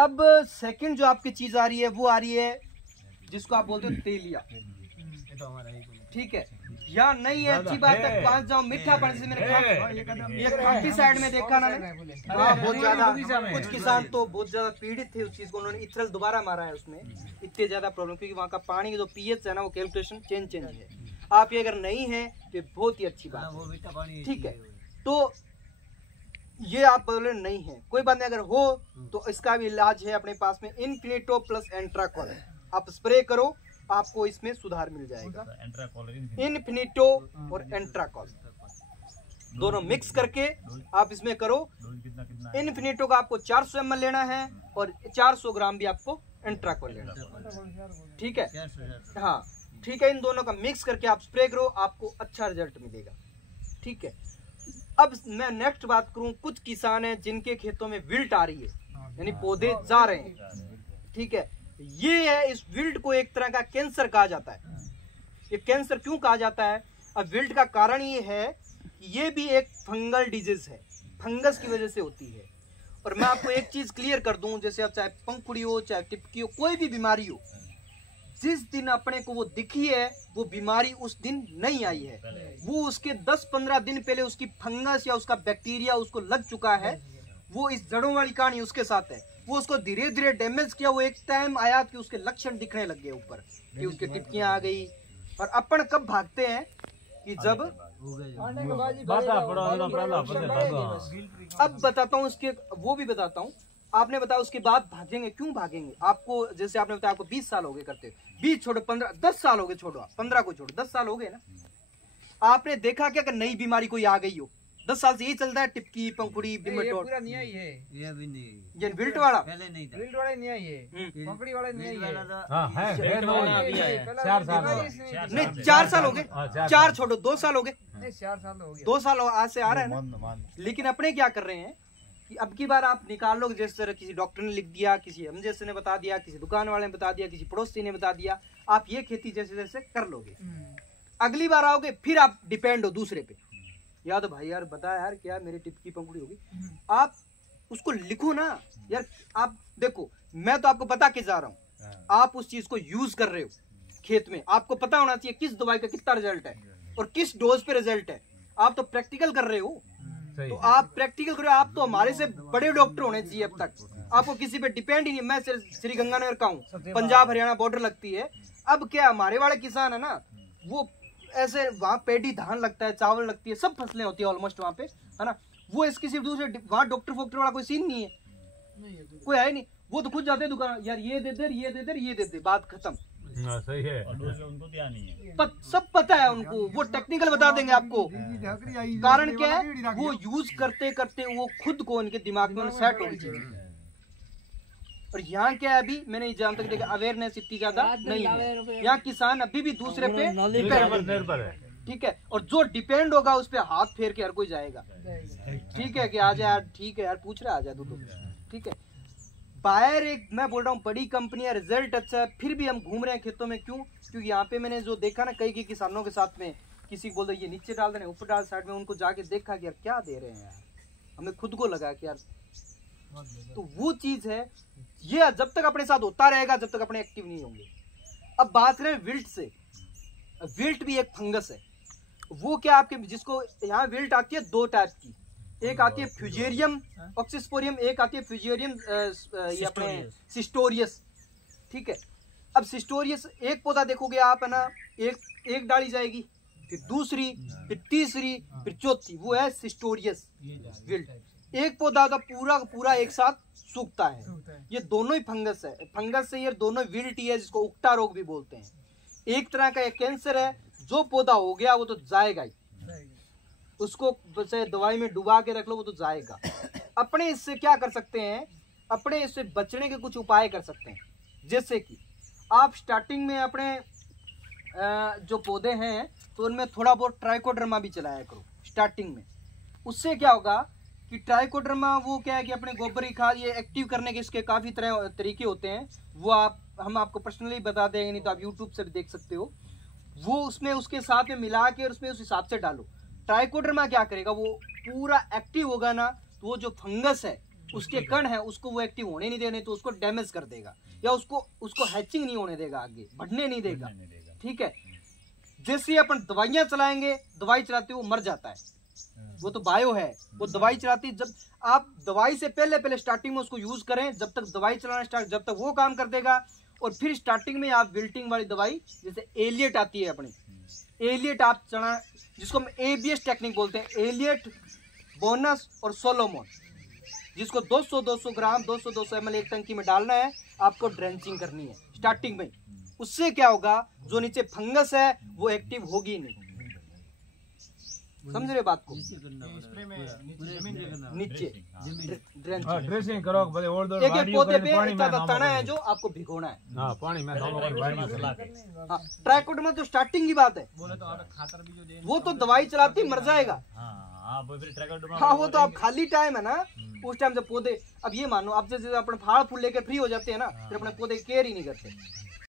अब सेकंड जो आपकी चीज आ रही है वो आ रही है जिसको आप बोलते हो तेलिया, ठीक है, या नहीं है अच्छी बात है, पास जाओ मीठा पानी से मैंने ये काफी साइड में देखा ना मैंने, हाँ बहुत ज्यादा, कुछ किसान तो बहुत ज्यादा पीड़ित थे उस चीज को, उन्होंने इथरल दोबारा मारा है उसमें, इतने ज्यादा प्रॉब्लम, क्योंकि वहाँ का पानी जो पीएच है ना वो कैलकुलेशन चेंज है। आप ये अगर नहीं है तो बहुत ही अच्छी बात है, ठीक है। तो ये आप बोले नहीं है, कोई बात नहीं, अगर हो तो इसका भी इलाज है अपने पास में, इन्फिनिटो प्लस एंट्राकॉल, आप स्प्रे करो आपको इसमें सुधार मिल जाएगा। इन्फिनिटो और एंट्राकॉल दोनों मिक्स करके आप इसमें करो। इन्फिनिटो का आपको 400 ml लेना है और 400 ग्राम भी आपको एंट्राकॉल लेना है, ठीक है, हाँ ठीक है। इन दोनों का मिक्स करके आप स्प्रे करो, आपको अच्छा रिजल्ट मिलेगा, ठीक है। अब मैं नेक्स्ट बात करूं, कुछ किसान हैं जिनके खेतों में विल्ट आ रही है, यानी पौधे जा रहे हैं, ठीक है, ये है, इस विल्ट को एक तरह का कैंसर कहा जाता है। ये कैंसर क्यों कहा जाता है? अब विल्ट का कारण ये है कि ये भी एक फंगल डिजीज है, फंगस की वजह से होती है। और मैं आपको एक चीज क्लियर कर दूं, जैसे अब चाहे पंखुड़ी हो चाहे टिपकी हो, कोई भी बीमारी हो, जिस दिन अपने को वो दिखी है वो बीमारी उस दिन नहीं आई है, वो उसके 10-15 दिन पहले उसकी फंगस या उसका बैक्टीरिया उसको लग चुका है, वो इस जड़ों वाली कहानी उसके साथ है, वो उसको धीरे धीरे डैमेज किया, वो एक टाइम आया कि उसके लक्षण दिखने लग गए ऊपर, कि उसकी टिपकियां आ गई। और अपन कब भागते हैं कि जब अब बताता हूँ उसके, वो भी बताता हूँ, आपने बताया उसके बाद भागेंगे, क्यों भागेंगे? आपको जैसे आपने बताया आपको 20 साल हो गए करते, 20 छोड़ो 15, 10 साल हो गए, छोड़ो 15 को छोड़ो, 10 साल हो गए ना। आपने देखा क्या कि नई बीमारी कोई आ गई हो? 10 साल से यही चलता है, टिपकी, पंखुड़ी, बिमटोड, पूरा नहीं आई है, ये भी नहीं, ये विल्ट वाला पहले नहीं था, विल्ट वाला नहीं आई है, पंखुड़ी वाला नहीं आई है, हाँ है, 4 साल नहीं, 4 साल हो गए, 4 छोड़ो 2 साल हो गए, नहीं 4 साल हो गए, 2 साल आज से आ रहा है ना। लेकिन अपने क्या कर रहे हैं कि अब की बार आप निकाल लो, जिस तरह किसी डॉक्टर ने लिख दिया, किसी हम जैसे ने बता दिया, किसी दुकान वाले ने बता दिया, किसी पड़ोसी ने बता दिया, आप ये खेती जैसे जैसे कर लोगे, अगली बार आओगे फिर आप डिपेंड हो दूसरे पे, यार तो भाई यार बता यार क्या मेरी टिपकी पंखुड़ी होगी, आप उसको लिखो ना यार। आप देखो, मैं तो आपको बता के जा रहा हूँ, आप उस चीज को यूज कर रहे हो खेत में, आपको पता होना चाहिए किस दवाई का कितना रिजल्ट है और किस डोज पे रिजल्ट है। आप तो प्रैक्टिकल कर रहे हो, तो आप प्रैक्टिकल करो, आप तो हमारे से बड़े डॉक्टर होने चाहिए। अब तक आपको किसी पे डिपेंड ही नहीं, मैं श्री गंगानगर का हूँ, पंजाब हरियाणा बॉर्डर लगती है। अब क्या हमारे वाले किसान है ना, वो ऐसे वहाँ पेडी धान लगता है, चावल लगती है, सब फसलें होती है ऑलमोस्ट वहाँ पे, है ना, वो इसकी सिर्फ दूसरे वहाँ डॉक्टर फोक्टर वाला कोई सीन नहीं है, कोई है नहीं, वो तो खुद जाते हैं दुकान, यार ये दे दे, ये दे दे, ये दे दे, बात खत्म। सही है, उनको ध्यान नहीं है, सब पता है उनको, वो टेक्निकल बता देंगे आपको। कारण क्या है, वो यूज करते करते वो खुद को उनके दिमाग में सेट होनी चाहिए। और यहाँ क्या है, अभी मैंने जहाँ तक देखा अवेयरनेस इतनी ज्यादा नहीं है, यहाँ किसान अभी भी दूसरे पे निर्भर है, ठीक है। और जो डिपेंड होगा उस पर हाथ फेर के हर कोई जाएगा, ठीक है, कि आ जा यार, ठीक है यार, पूछ रहा आ जा तू तो, ठीक है। बायर एक मैं बोल रहा हूँ बड़ी कंपनी है, रिजल्ट अच्छा है, फिर भी हम घूम रहे हैं खेतों में, क्यों? क्योंकि यहाँ पे मैंने जो देखा ना, कई किसानों के साथ में, किसी बोल रहे ये नीचे डाल देने, ऊपर डाल, साइड में, उनको जाके देखा कि यार क्या दे रहे हैं यार, हमें खुद को लगा कि यार, तो वो चीज है, ये जब तक अपने साथ होता रहेगा जब तक अपने एक्टिव नहीं होंगे। अब बात करें विल्ट से, विल्ट भी एक फंगस है, वो क्या आपके जिसको यहाँ विल्ट आती है 2 टाइप की, एक आती है फ्यूजेरियम ऑक्सीस्पोरियम, एक आती है फ्यूजेरियम ये अपने सिस्टोरियस, ठीक है। अब सिस्टोरियस एक पौधा देखोगे आप, है ना, एक डाली जाएगी, फिर दूसरी, फिर तीसरी, फिर चौथी, वो है सिस्टोरियस विल्ट। एक पौधा तो पूरा पूरा एक साथ सूखता है, ये दोनों ही फंगस है, फंगस से ये दोनों विल्ट ही है, जिसको उक्टा रोग भी बोलते हैं। एक तरह का कैंसर है, जो पौधा हो गया वो तो जाएगा ही, उसको जैसे दवाई में डुबा के रख लो वो तो जाएगा। अपने इससे क्या कर सकते हैं, अपने इससे बचने के कुछ उपाय कर सकते हैं, जैसे कि आप स्टार्टिंग में अपने जो पौधे हैं तो उनमें थोड़ा बहुत ट्राइकोडर्मा भी चलाया करो स्टार्टिंग में। उससे क्या होगा कि ट्राइकोडर्मा वो क्या है कि अपने गोबर की खाद ये एक्टिव करने के इसके काफ़ी तरीके होते हैं, वो हम आपको पर्सनली बता देंगे, नहीं तो आप यूट्यूब से भी देख सकते हो। वो उसमें उसके साथ में मिला के और उसमें उस हिसाब से डालो। ट्राइकोडर्मा क्या करेगा, वो पूरा एक्टिव होगा ना, तो वो जो फंगस है उसके कण है उसको वो एक्टिव होने नहीं देने, तो उसको डैमेज कर देगा या उसको हैचिंग नहीं होने देगा, आगे बढ़ने नहीं देगा। ठीक है, जैसे अपन दवाइयां चलाएंगे, दवाई चलाते वो मर जाता है, वो तो बायो है, वो दवाई चलाती। जब आप दवाई से पहले स्टार्टिंग में उसको यूज करें, जब तक दवाई चलाना स्टार्ट, जब तक वो काम कर देगा। और फिर स्टार्टिंग में आप विल्टिंग वाली दवाई, जैसे एलियट आती है अपनी, एलियट आप चला, जिसको हम ABS टेक्निक बोलते हैं, एलियट, बोनस और सोलोमोन, जिसको 200 ग्राम 200 ml एक टंकी में डालना है, आपको ड्रेंचिंग करनी है स्टार्टिंग में। उससे क्या होगा, जो नीचे फंगस है वो एक्टिव होगी नहीं। समझ रहे बात को? नीचे ड्रेसिंग करो, एक एक पौधे पे इतना तना है जो आपको भिगोना है। हाँ, पानी में हाँ, ट्राइकोडर्मा तो स्टार्टिंग की बात है, वो तो दवाई चलाती मर जाएगा। हाँ, वो तो आप खाली टाइम है ना, उस टाइम जब पौधे, अब ये मानो आप जैसे अपने फाड़ फूल लेकर फ्री हो जाते हैं ना, फिर अपने पौधे केयर ही नहीं करते।